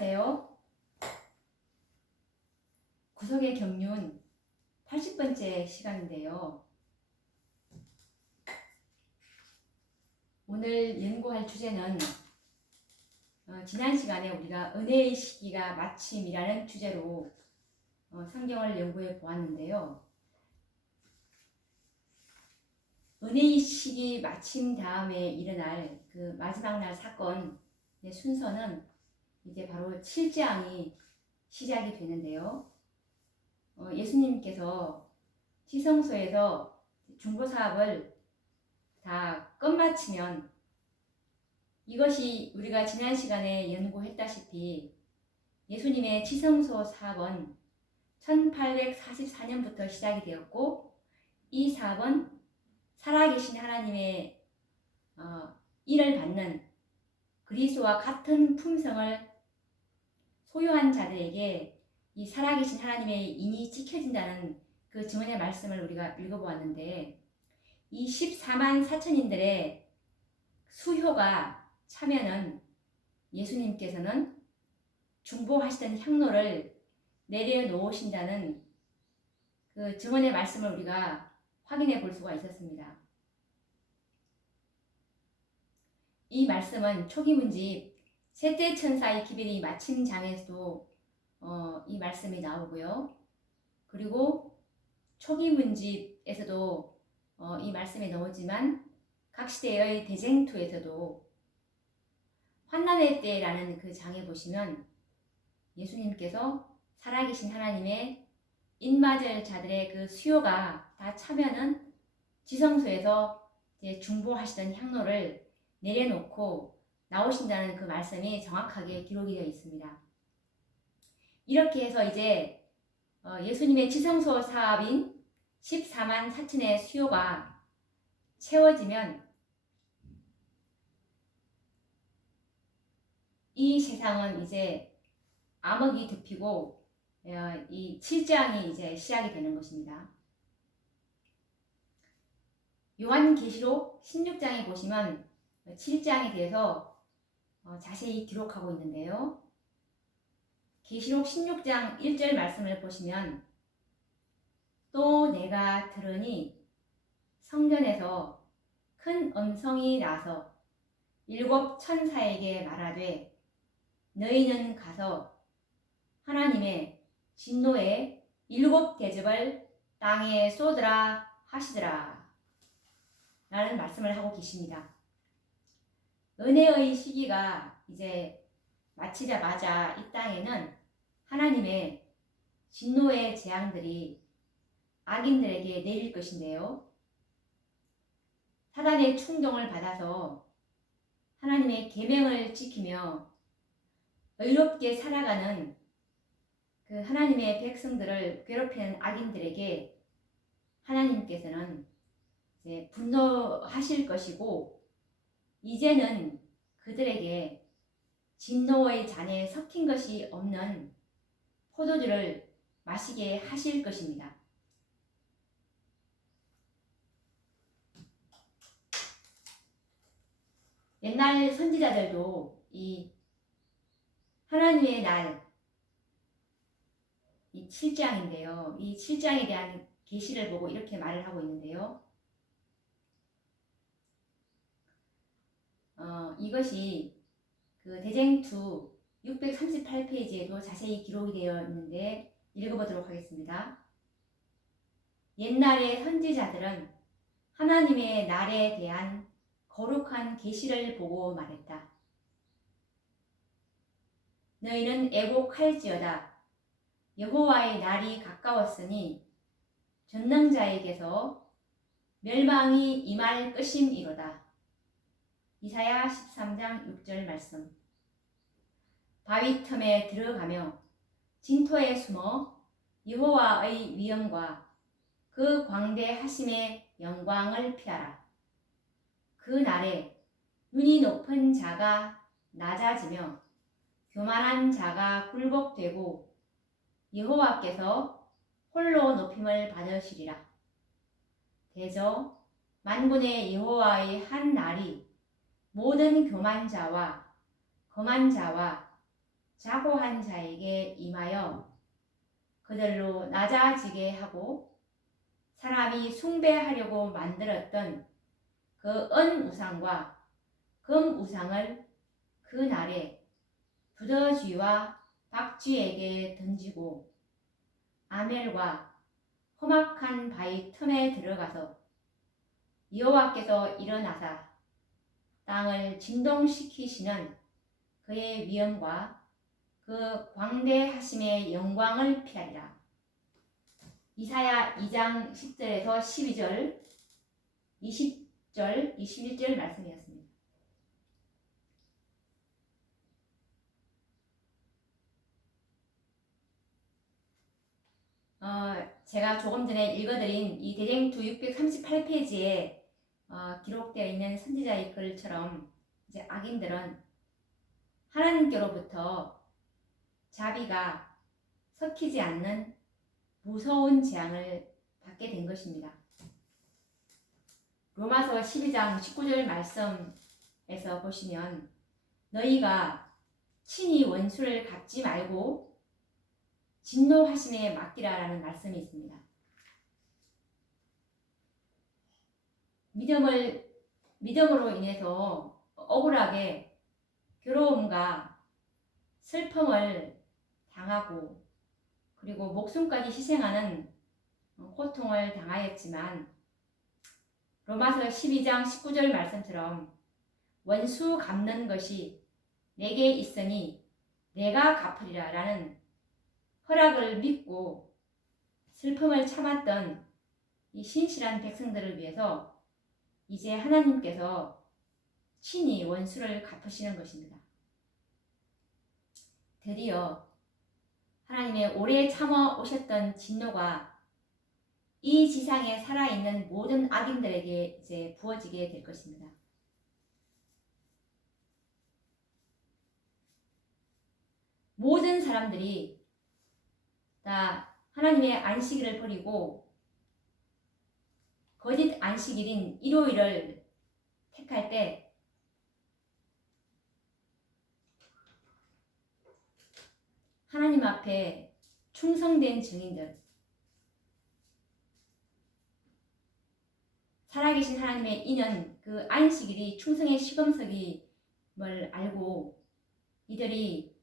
안녕하세요. 구속의 경륜 80번째 시간인데요. 오늘 연구할 주제는 지난 시간에 우리가 은혜의 시기가 마침이라는 주제로 성경을 연구해 보았는데요. 은혜의 시기 마침 다음에 일어날 그 마지막 날 사건의 순서는 이제 바로 7장이 시작이 되는데요. 예수님께서 지성소에서 중보사업을 다 끝마치면 이것이 우리가 지난 시간에 연구했다시피 예수님의 지성소 사업은 1844년부터 시작이 되었고 이 사업은 살아계신 하나님의 일을 받는 그리스도와 같은 품성을 소유한 자들에게 이 살아계신 하나님의 인이 지켜진다는 그 증언의 말씀을 우리가 읽어보았는데 이 14만 4천인들의 수효가 차면은 예수님께서는 중보하시던 향로를 내려놓으신다는 그 증언의 말씀을 우리가 확인해 볼 수가 있었습니다. 이 말씀은 초기문집 셋째 천사의 기별이 마침장에서도 이 말씀이 나오고요. 그리고 초기문집에서도 이 말씀이 나오지만 각 시대의 대쟁투에서도 환난의 때라는 그 장에 보시면 예수님께서 살아계신 하나님의 인맞을 자들의 그 수요가 다 차면은 지성소에서 이제 중보하시던 향로를 내려놓고 나오신다는 그 말씀이 정확하게 기록이 되어 있습니다. 이렇게 해서 이제 예수님의 지성소 사업인 14만 4천의 수요가 채워지면 이 세상은 이제 암흑이 덮이고 이 7장이 이제 시작이 되는 것입니다. 요한계시록 16장에 보시면 7장에 대해서 자세히 기록하고 있는데요. 계시록 16장 1절 말씀을 보시면 또 내가 들으니 성전에서 큰 음성이 나서 일곱 천사에게 말하되 너희는 가서 하나님의 진노의 일곱 대접을 땅에 쏟으라 하시더라 라는 말씀을 하고 계십니다. 은혜의 시기가 이제 마치자마자 이 땅에는 하나님의 진노의 재앙들이 악인들에게 내릴 것인데요. 사단의 충동을 받아서 하나님의 계명을 지키며 의롭게 살아가는 그 하나님의 백성들을 괴롭히는 악인들에게 하나님께서는 이제 분노하실 것이고 이제는 그들에게 진노의 잔에 섞인 것이 없는 포도주를 마시게 하실 것입니다. 옛날 선지자들도 이 하나님의 날, 이 7장인데요. 이 7장에 대한 계시를 보고 이렇게 말을 하고 있는데요. 이것이 그 대쟁투 638페이지에도 자세히 기록이 되어 있는데 읽어보도록 하겠습니다. 옛날의 선지자들은 하나님의 날에 대한 거룩한 계시를 보고 말했다. 너희는 애곡할지어다. 여호와의 날이 가까웠으니 전능자에게서 멸망이 임할 것임이로다. 이사야 13장 6절 말씀. 바위 틈에 들어가며 진토에 숨어 여호와의 위엄과 그 광대하심의 영광을 피하라. 그 날에 눈이 높은 자가 낮아지며 교만한 자가 굴복되고 여호와께서 홀로 높임을 받으시리라. 대저 만군의 여호와의 한 날이 모든 교만자와 거만자와 자고한 자에게 임하여 그들로 낮아지게 하고 사람이 숭배하려고 만들었던 그 은우상과 금우상을 그 날에 두더쥐와 박쥐에게 던지고 아멜과 험악한 바위 틈에 들어가서 여호와께서 일어나사 땅을 진동시키시는 그의 위엄과 그 광대하심의 영광을 피하리라. 이사야 2장 10절에서 12절, 20절, 21절 말씀이었습니다. 제가 조금 전에 읽어드린 이 대쟁투 638페이지에 기록되어 있는 선지자의 글처럼 이제 악인들은 하나님께로부터 자비가 섞이지 않는 무서운 재앙을 받게 된 것입니다. 로마서 12장 19절 말씀에서 보시면 너희가 친히 원수를 갚지 말고 진노하심에 맡기라라는 말씀이 있습니다. 믿음으로 인해서 억울하게 괴로움과 슬픔을 당하고 그리고 목숨까지 희생하는 고통을 당하였지만 로마서 12장 19절 말씀처럼 원수 갚는 것이 내게 있으니 내가 갚으리라 라는 허락을 믿고 슬픔을 참았던 이 신실한 백성들을 위해서 이제 하나님께서 친히 원수를 갚으시는 것입니다. 드디어 하나님의 오래 참아 오셨던 진노가 이 지상에 살아있는 모든 악인들에게 이제 부어지게 될 것입니다. 모든 사람들이 다 하나님의 안식일을 버리고 거짓 안식일인 일요일을 택할 때 하나님 앞에 충성된 증인들, 살아계신 하나님의 이는 그 안식일이 충성의 시금석임을 알고 이들이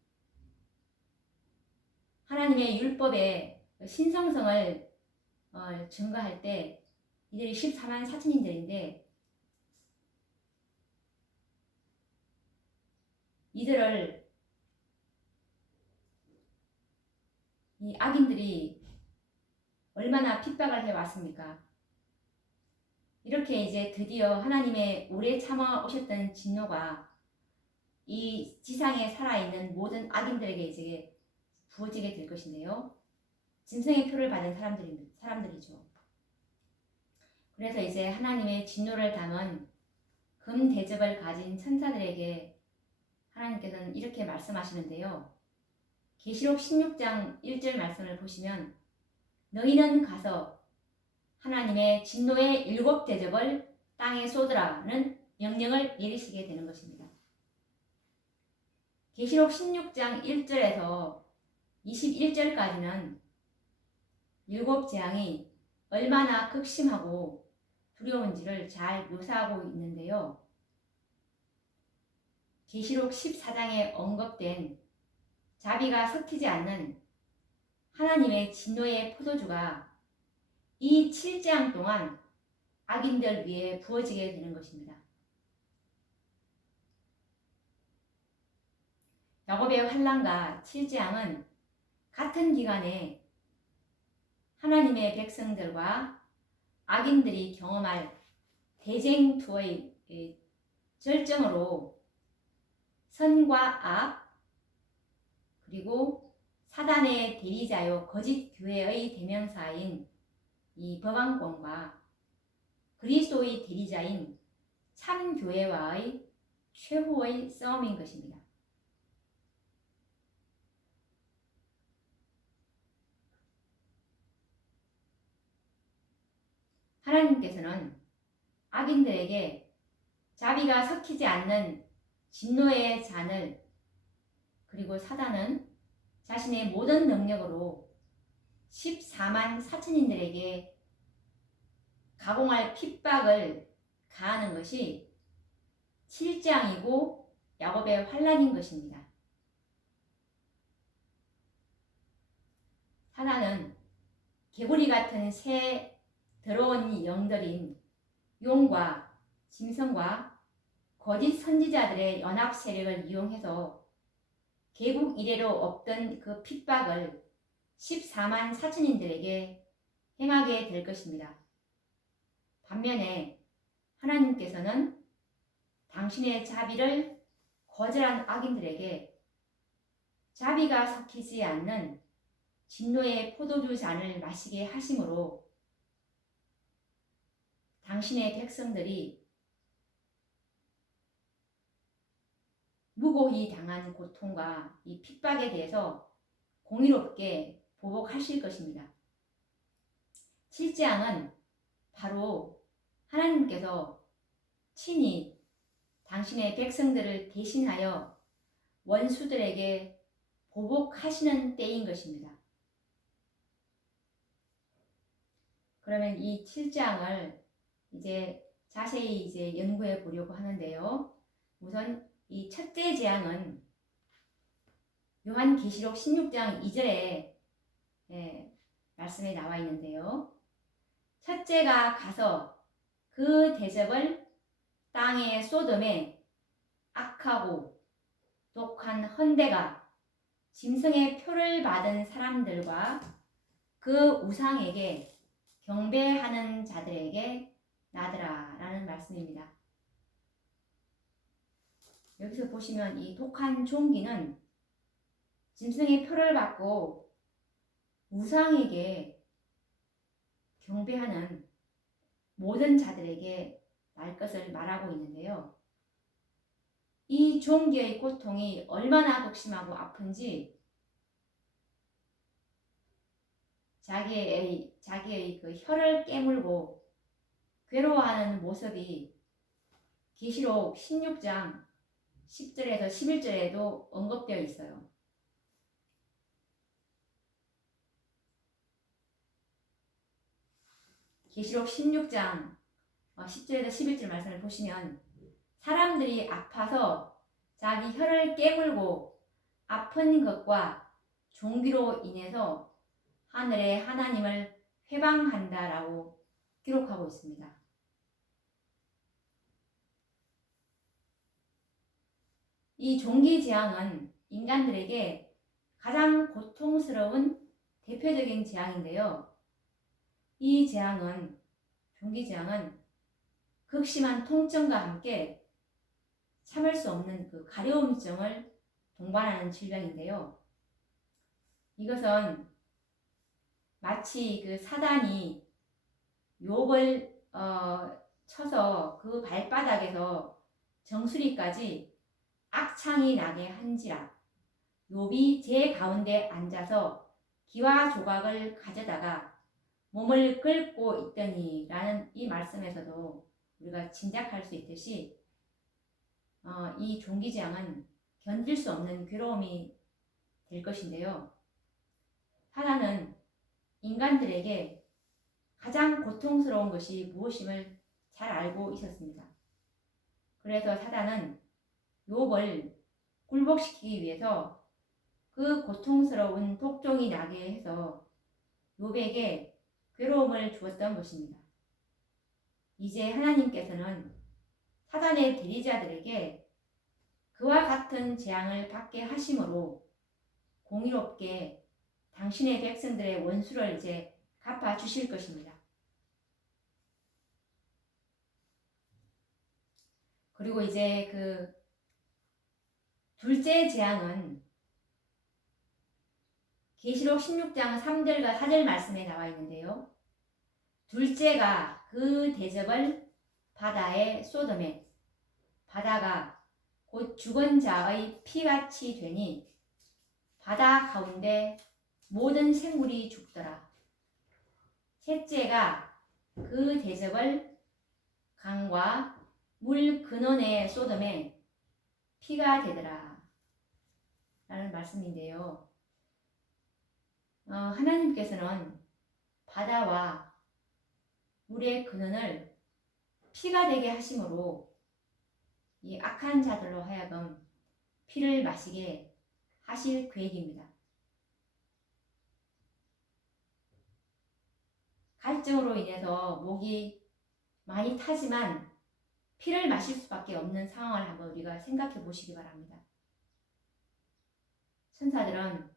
하나님의 율법의 신성성을 증거할 때 이들이 14만 4천인들인데 이들을 이 악인들이 얼마나 핍박을 해왔습니까? 이렇게 이제 드디어 하나님의 오래 참아 오셨던 진노가 이 지상에 살아있는 모든 악인들에게 이제 부어지게 될 것인데요. 짐승의 표를 받은 사람들이죠. 그래서 이제 하나님의 진노를 담은 금 대접을 가진 천사들에게 하나님께서는 이렇게 말씀하시는데요. 계시록 16장 1절 말씀을 보시면 너희는 가서 하나님의 진노의 7 대접을 땅에 쏟으라는 명령을 내리시게 되는 것입니다. 계시록 16장 1절에서 21절까지는 7 재앙이 얼마나 극심하고 두려운지를 잘 묘사하고 있는데요. 계시록 14장에 언급된 자비가 섞이지 않는 하나님의 진노의 포도주가 이 7재앙 동안 악인들 위에 부어지게 되는 것입니다. 야곱의 환난과 7재앙은 같은 기간에 하나님의 백성들과 악인들이 경험할 대쟁투의 절정으로 선과 악 그리고 사단의 대리자요 거짓 교회의 대명사인 이 법왕권과 그리스도의 대리자인 참 교회와의 최후의 싸움인 것입니다. 하나님께서는 악인들에게 자비가 섞이지 않는 진노의 잔을 그리고 사단은 자신의 모든 능력으로 14만 4천인들에게 가공할 핍박을 가하는 것이 7장이고 야곱의 환난인 것입니다. 사단은 개구리 같은 새 더러운 영들인 용과 짐승과 거짓 선지자들의 연합 세력을 이용해서 개국 이래로 없던 그 핍박을 14만 4천인들에게 행하게 될 것입니다. 반면에 하나님께서는 당신의 자비를 거절한 악인들에게 자비가 섞이지 않는 진노의 포도주 잔을 마시게 하심으로 당신의 백성들이 무고히 당한 고통과 이 핍박에 대해서 공의롭게 보복하실 것입니다. 7장은 바로 하나님께서 친히 당신의 백성들을 대신하여 원수들에게 보복하시는 때인 것입니다. 그러면 이 7장을 이제 자세히 연구해 보려고 하는데요. 우선 이 첫째 재앙은 요한계시록 16장 2절에 말씀에 나와 있는데요. 첫째가 가서 그 대접을 땅의 소돔에 악하고 독한 헌데가 짐승의 표를 받은 사람들과 그 우상에게 경배하는 자들에게 나더라 라는 말씀입니다. 여기서 보시면 이 독한 종기는 짐승의 표를 받고 우상에게 경배하는 모든 자들에게 날 것을 말하고 있는데요. 이 종기의 고통이 얼마나 극심하고 아픈지 자기의 그 혀를 깨물고 괴로워하는 모습이 계시록 16장 10절에서 11절에도 언급되어 있어요. 계시록 16장 10절에서 11절 말씀을 보시면 사람들이 아파서 자기 혀를 깨물고 아픈 것과 종기로 인해서 하늘의 하나님을 회방한다라고 기록하고 있습니다. 이 종기 재앙은 인간들에게 가장 고통스러운 대표적인 재앙인데요. 이 재앙은, 종기 재앙은 극심한 통증과 함께 참을 수 없는 그 가려움증을 동반하는 질병인데요. 이것은 마치 그 사단이 욥을 쳐서 그 발바닥에서 정수리까지 악창이 나게 한지라 욥이 제 가운데 앉아서 기와 조각을 가져다가 몸을 긁고 있더니 라는 이 말씀에서도 우리가 짐작할 수 있듯이 이 종기재앙은 견딜 수 없는 괴로움이 될 것인데요. 하나는 인간들에게 가장 고통스러운 것이 무엇임을 잘 알고 있었습니다. 그래서 사단은 욥을 굴복시키기 위해서 그 고통스러운 독종이 나게 해서 욥에게 괴로움을 주었던 것입니다. 이제 하나님께서는 사단의 대리자들에게 그와 같은 재앙을 받게 하심으로 공의롭게 당신의 백성들의 원수를 이제 갚아 주실 것입니다. 그리고 이제 그 둘째 재앙은 계시록 16장 3절과 4절 말씀에 나와 있는데요. 둘째가 그 대접을 바다에 쏟음에 바다가 곧 죽은 자의 피같이 되니 바다 가운데 모든 생물이 죽더라. 셋째가 그 대접을 강과 물 근원에 쏟음에 피가 되더라. 라는 말씀인데요. 하나님께서는 바다와 물의 근원을 피가 되게 하심으로 이 악한 자들로 하여금 피를 마시게 하실 계획입니다. 갈증으로 인해서 목이 많이 타지만 피를 마실 수밖에 없는 상황을 한번 우리가 생각해 보시기 바랍니다. 천사들은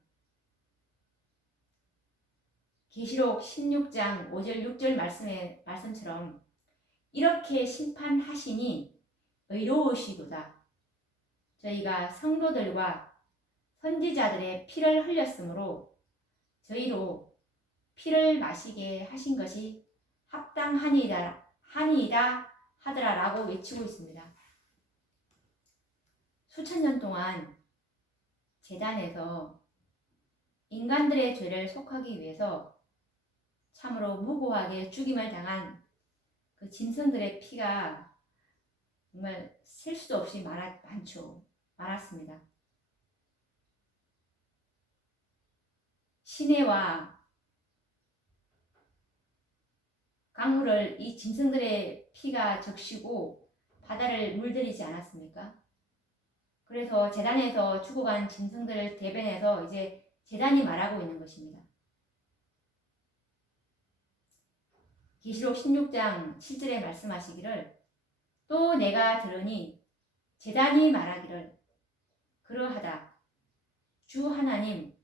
계시록 16장 5절 6절 말씀처럼 이렇게 심판하시니 의로우시도다. 저희가 성도들과 선지자들의 피를 흘렸으므로 저희로 피를 마시게 하신 것이 합당하니이다 하더라라고 외치고 있습니다. 수천 년 동안 제단에서 인간들의 죄를 속하기 위해서 참으로 무고하게 죽임을 당한 그 짐승들의 피가 정말 셀 수도 없이 많았습니다. 시내와 강물을 이 짐승들의 피가 적시고 바다를 물들이지 않았습니까? 그래서 제단에서 죽어간 짐승들을 대변해서 이제 제단이 말하고 있는 것입니다. 계시록 16장 7절에 말씀하시기를 또 내가 들으니 제단이 말하기를 그러하다. 주 하나님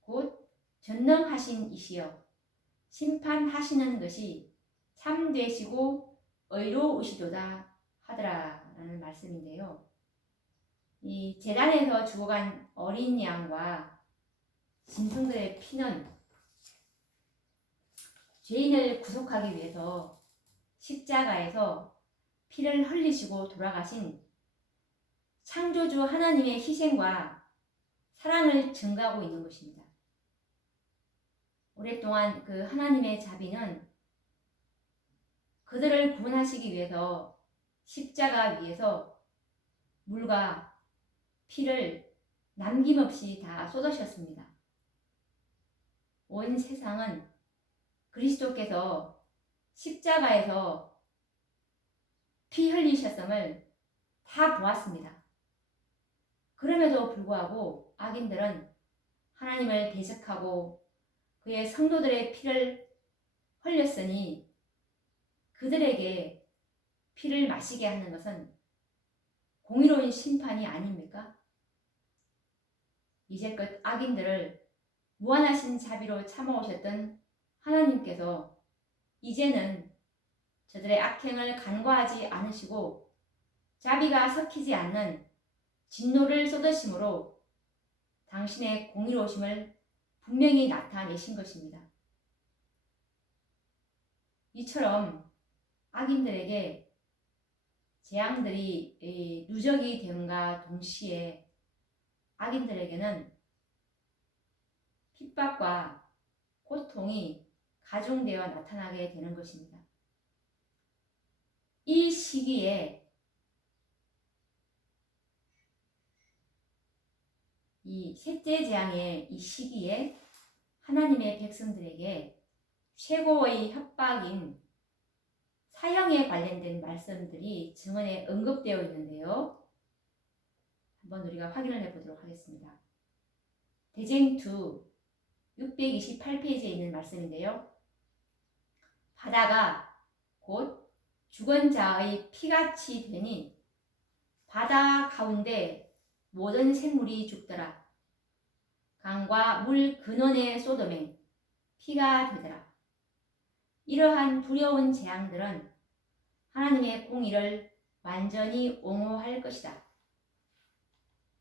곧 전능하신 이시여 심판하시는 것이 참되시고 의로우시도다 하더라라는 말씀인데요. 이 제단에서 죽어간 어린 양과 짐승들의 피는 죄인을 구속하기 위해서 십자가에서 피를 흘리시고 돌아가신 창조주 하나님의 희생과 사랑을 증가하고 있는 것입니다. 오랫동안 그 하나님의 자비는 그들을 구원하시기 위해서 십자가 위에서 물과 피를 남김없이 다 쏟으셨습니다. 온 세상은 그리스도께서 십자가에서 피 흘리셨음을 다 보았습니다. 그럼에도 불구하고 악인들은 하나님을 대적하고 그의 성도들의 피를 흘렸으니 그들에게 피를 마시게 하는 것은 공의로운 심판이 아닙니까? 이제껏 악인들을 무한하신 자비로 참아오셨던 하나님께서 이제는 저들의 악행을 간과하지 않으시고 자비가 섞이지 않는 진노를 쏟으심으로 당신의 공의로우심을 분명히 나타내신 것입니다. 이처럼 악인들에게 재앙들이 누적이 됨과 동시에 악인들에게는 핍박과 고통이 가중되어 나타나게 되는 것입니다. 이 시기에 이 셋째 재앙의 이 시기에 하나님의 백성들에게 최고의 협박인 사형에 관련된 말씀들이 증언에 언급되어 있는데요. 한번 우리가 확인을 해보도록 하겠습니다. 대쟁2 628페이지에 있는 말씀인데요. 바다가 곧 죽은 자의 피같이 되니 바다 가운데 모든 생물이 죽더라. 강과 물 근원의 소돔에 피가 되더라. 이러한 두려운 재앙들은 하나님의 공의를 완전히 옹호할 것이다.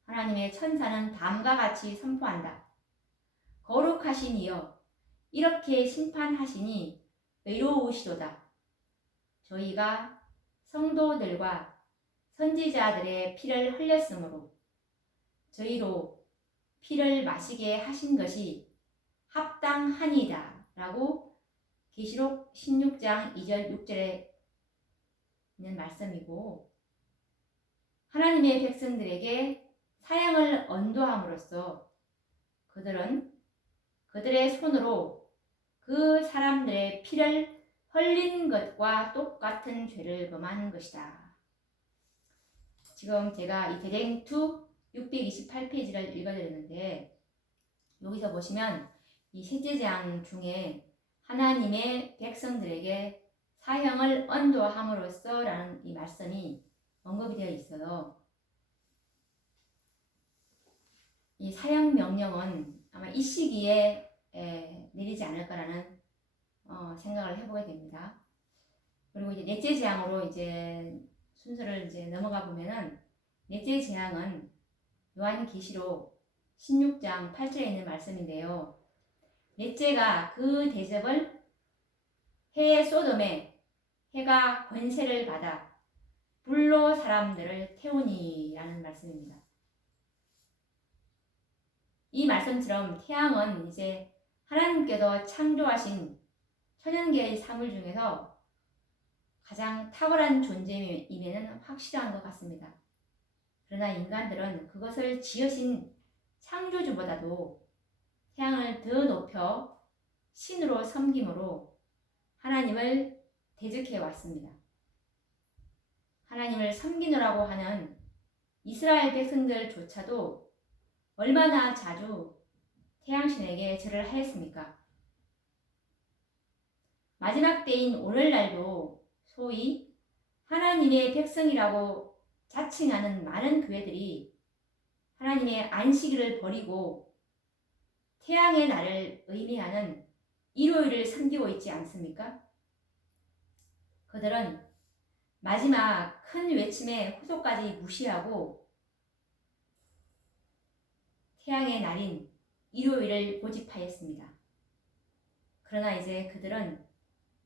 하나님의 천사는 다음과 같이 선포한다. 거룩하신 이여 이렇게 심판하시니 의로우시도다. 저희가 성도들과 선지자들의 피를 흘렸으므로 저희로 피를 마시게 하신 것이 합당하니이다 라고 계시록 16장 2절 6절에 있는 말씀이고, 하나님의 백성들에게 사형을 언도함으로 창조함으로써 그들은 그들의 손으로 그 사람들의 피를 흘린 것과 똑같은 죄를 범한 것이다. 지금 제가 이 대쟁투 628페이지를 읽어드렸는데 여기서 보시면 이 셋째 재앙 중에 하나님의 백성들에게 사형을 언도함으로써 라는 이 말씀이 언급이 되어 있어요. 이 사형 명령은 아마 이 시기에 내리지 않을까라는 생각을 해보게 됩니다. 그리고 이제 넷째 재앙으로 이제 순서를 이제 넘어가 보면은 넷째 재앙은 요한계시록 16장 8절에 있는 말씀인데요. 넷째가 그 대접을 해의 소돔에 해가 권세를 받아 불로 사람들을 태우니라는 말씀입니다. 이 말씀처럼 태양은 이제 하나님께서 창조하신 천연계의 사물 중에서 가장 탁월한 존재임에는 확실한 것 같습니다. 그러나 인간들은 그것을 지으신 창조주보다도 태양을 더 높여 신으로 섬김으로 하나님을 대적해 왔습니다. 하나님을 섬기느라고 하는 이스라엘 백성들조차도 얼마나 자주 태양신에게 절을 하였습니까? 마지막 때인 오늘날도 소위 하나님의 백성이라고 자칭하는 많은 교회들이 하나님의 안식일을 버리고 태양의 날을 의미하는 일요일을 섬기고 있지 않습니까? 그들은 마지막 큰 외침의 호소까지 무시하고 태양의 날인 일요일을 고집하였습니다. 그러나 이제 그들은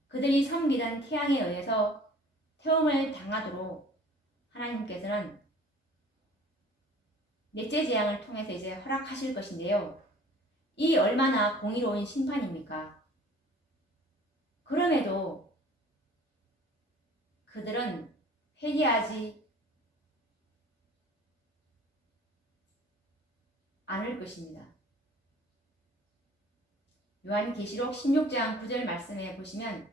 그들이 섬기던 태양에 의해서 태움을 당하도록 하나님께서는 넷째 재앙을 통해서 이제 허락하실 것인데요. 이 얼마나 공의로운 심판입니까? 그럼에도 그들은 회개하지 않을 것입니다. 요한계시록 16장 9절 말씀에 보시면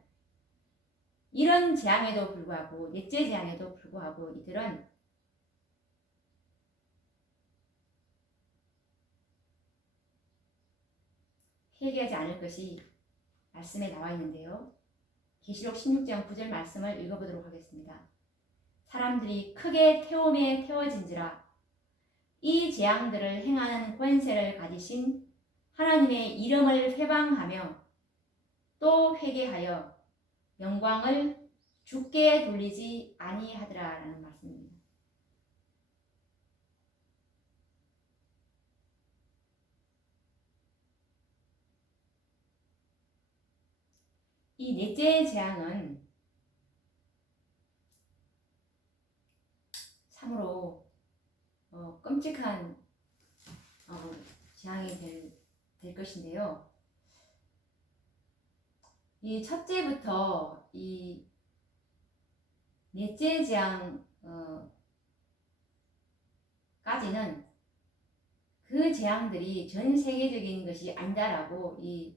이런 재앙에도 불구하고 넷째 재앙에도 불구하고 이들은 회개하지 않을 것이 말씀에 나와 있는데요. 계시록 16장 9절 말씀을 읽어보도록 하겠습니다. 사람들이 크게 태움에 태워진지라 이 재앙들을 행하는 권세를 가지신 하나님의 이름을 회방하며 또 회개하여 영광을 주께 돌리지 아니하더라라는 말씀입니다. 이 넷째 재앙은 참으로 끔찍한 재앙이 될 것인데요. 이 첫째부터 이 넷째 재앙까지는 그 재앙들이 전 세계적인 것이 아니다라고 이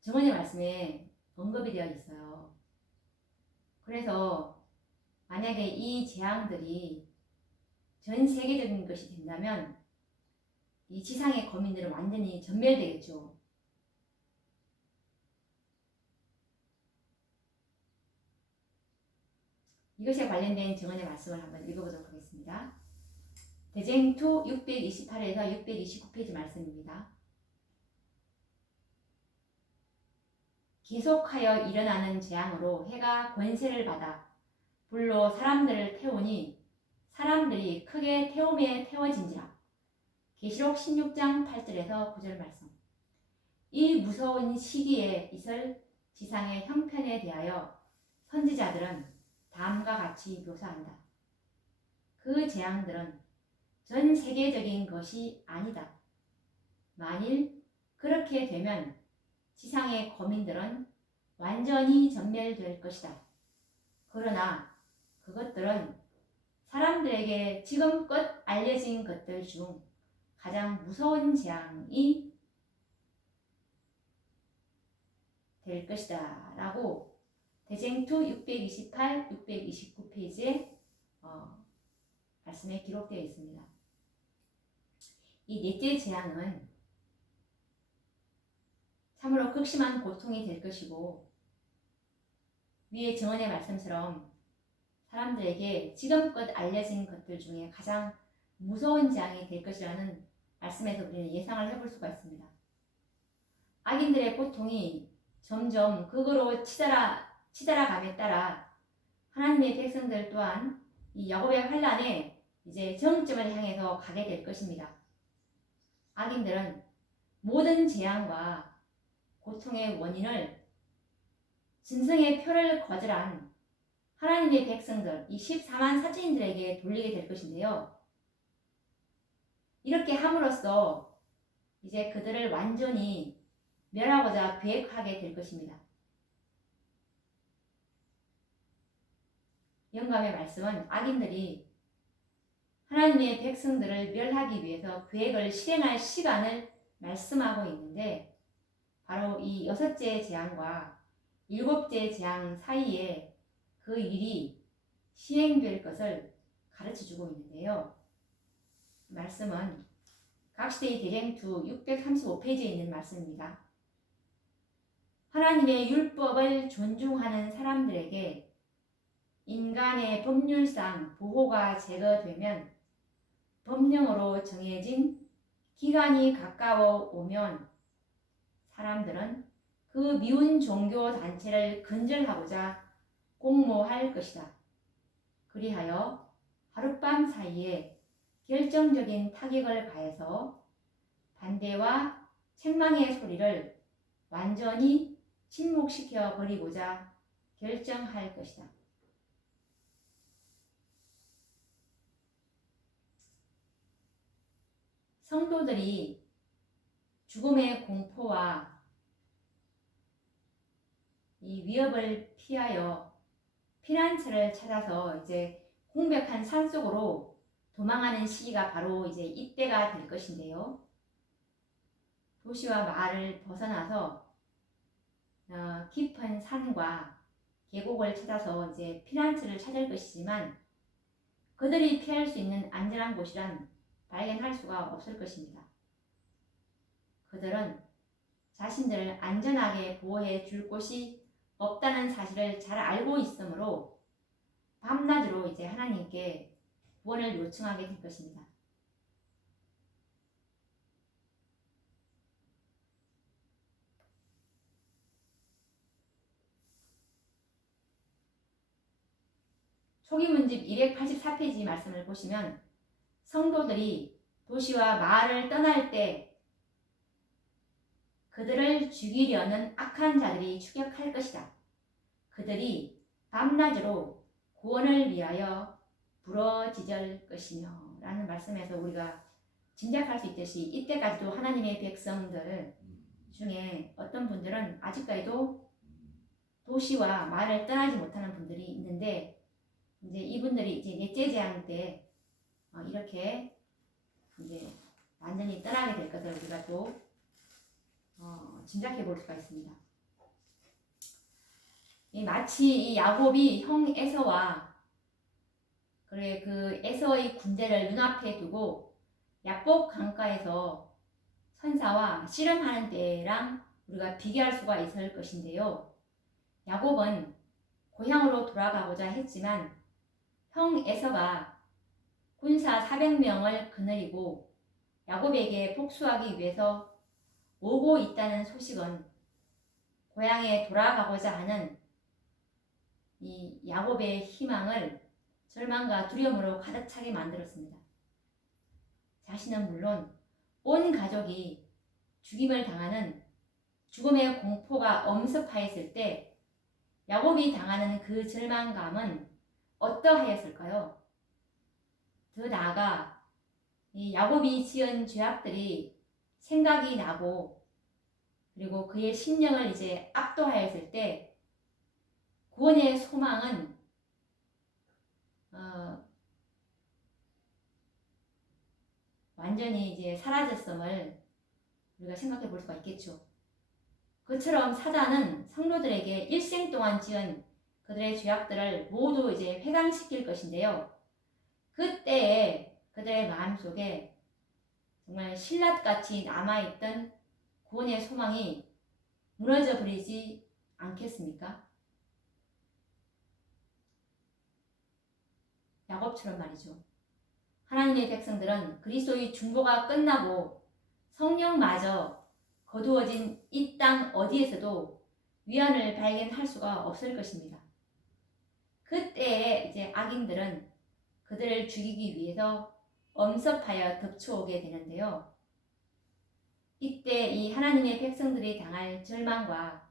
정언의 말씀에 언급이 되어 있어요. 그래서 만약에 이 재앙들이 전 세계적인 것이 된다면 이 지상의 거민들은 완전히 전멸되겠죠. 이것에 관련된 정언의 말씀을 한번 읽어보도록 하겠습니다. 대쟁투 628에서 629페이지 말씀입니다. 계속하여 일어나는 재앙으로 해가 권세를 받아 불로 사람들을 태우니 사람들이 크게 태움에 태워진지라. 계시록 16장 8절에서 9절 말씀. 이 무서운 시기에 있을 지상의 형편에 대하여 선지자들은 다음과 같이 묘사한다. 그 재앙들은 전 세계적인 것이 아니다. 만일 그렇게 되면 지상의 거민들은 완전히 전멸될 것이다. 그러나 그것들은 사람들에게 지금껏 알려진 것들 중 가장 무서운 재앙이 될 것이다 라고 대쟁투 628, 629페이지에 말씀에 기록되어 있습니다. 이 넷째 재앙은 참으로 극심한 고통이 될 것이고, 위의 증언의 말씀처럼 사람들에게 지금껏 알려진 것들 중에 가장 무서운 재앙이 될 것이라는 말씀에서 우리는 예상을 해볼 수가 있습니다. 악인들의 고통이 점점 극으로 치달아감에 따라 하나님의 백성들 또한 이 야곱의 환란에 이제 정점을 향해서 가게 될 것입니다. 악인들은 모든 재앙과 고통의 원인을 진성의 표를 거절한 하나님의 백성들, 이 14만 사천인들에게 돌리게 될 것인데요. 이렇게 함으로써 이제 그들을 완전히 멸하고자 계획하게 될 것입니다. 영감의 말씀은 악인들이 하나님의 백성들을 멸하기 위해서 계획을 실행할 시간을 말씀하고 있는데, 바로 이 6째 재앙과 7째 재앙 사이에 그 일이 시행될 것을 가르쳐주고 있는데요. 말씀은 각시대의 대쟁투 635페이지에 있는 말씀입니다. 하나님의 율법을 존중하는 사람들에게 인간의 법률상 보호가 제거되면 법령으로 정해진 기간이 가까워 오면 사람들은 그 미운 종교 단체를 근절하고자 공모할 것이다. 그리하여 하룻밤 사이에 결정적인 타격을 가해서 반대와 책망의 소리를 완전히 침묵시켜 버리고자 결정할 것이다. 성도들이 죽음의 공포와 이 위협을 피하여 피난처를 찾아서 이제 공백한 산속으로 도망하는 시기가 바로 이제 이때가 될 것인데요. 도시와 마을을 벗어나서 깊은 산과 계곡을 찾아서 이제 피난처를 찾을 것이지만 그들이 피할 수 있는 안전한 곳이란 발견할 수가 없을 것입니다. 그들은 자신들을 안전하게 보호해 줄 곳이 없다는 사실을 잘 알고 있으므로 밤낮으로 이제 하나님께 구원을 요청하게 될 것입니다. 초기문집 284페이지 말씀을 보시면 성도들이 도시와 마을을 떠날 때 그들을 죽이려는 악한 자들이 추격할 것이다. 그들이 밤낮으로 구원을 위하여 부러지질 것이며 라는 말씀에서 우리가 짐작할 수 있듯이 이때까지도 하나님의 백성들 중에 어떤 분들은 아직까지도 도시와 마을을 떠나지 못하는 분들이 있는데, 이제 이분들이 이제 넷째 재앙 때 이렇게 이제 완전히 떠나게 될 것을 우리가 또 짐작해 볼 수가 있습니다. 마치 이 야곱이 형 에서와 그래 그 에서의 군대를 눈앞에 두고 야복 강가에서 선사와 씨름하는 때랑 우리가 비교할 수가 있을 것인데요. 야곱은 고향으로 돌아가고자 했지만 형 에서가 군사 400명을 거느리고 야곱에게 복수하기 위해서 오고 있다는 소식은 고향에 돌아가고자 하는 이 야곱의 희망을 절망과 두려움으로 가득 차게 만들었습니다. 자신은 물론 온 가족이 죽임을 당하는 죽음의 공포가 엄습하였을 때 야곱이 당하는 그 절망감은 어떠하였을까요? 더 나아가 이 야곱이 지은 죄악들이 생각이 나고 그리고 그의 심령을 이제 압도하였을 때 구원의 소망은 완전히 이제 사라졌음을 우리가 생각해 볼 수가 있겠죠. 그처럼 사단은 성도들에게 일생 동안 지은 그들의 죄악들을 모두 이제 회당시킬 것인데요. 그때에 그들의 마음속에 정말 신라같이 남아있던 구원의 소망이 무너져 버리지 않겠습니까? 야곱처럼 말이죠. 하나님의 백성들은 그리스도의 중보가 끝나고 성령마저 거두어진 이 땅 어디에서도 위안을 발견할 수가 없을 것입니다. 그때에 이제 악인들은 그들을 죽이기 위해서 엄습하여 덮쳐오게 되는데요. 이때 이 하나님의 백성들이 당할 절망과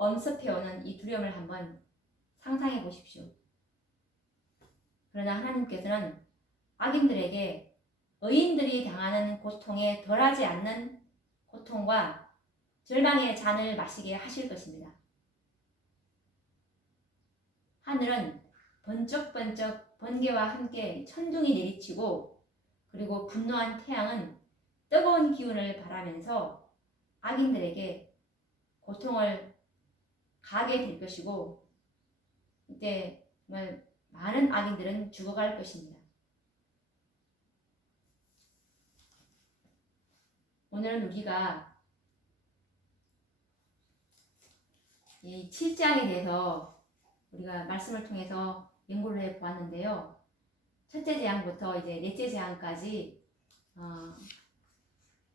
엄습해오는 이 두려움을 한번 상상해 보십시오. 그러나 하나님께서는 악인들에게 의인들이 당하는 고통에 덜하지 않는 고통과 절망의 잔을 마시게 하실 것입니다. 하늘은 번쩍번쩍 번개와 함께 천둥이 내리치고 그리고 분노한 태양은 뜨거운 기운을 발하면서 악인들에게 고통을 가게 될 것이고 이때 정말 많은 악인들은 죽어갈 것입니다. 오늘은 우리가 이 7장에 대해서 우리가 말씀을 통해서 연구를 해 보았는데요. 첫째 재앙부터 이제 넷째 재앙까지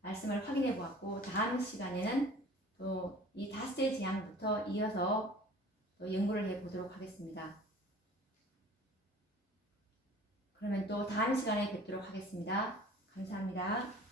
말씀을 확인해 보았고 다음 시간에는 또 이 닷새 재앙부터 이어서 또 연구를 해 보도록 하겠습니다. 그러면 또 다음 시간에 뵙도록 하겠습니다. 감사합니다.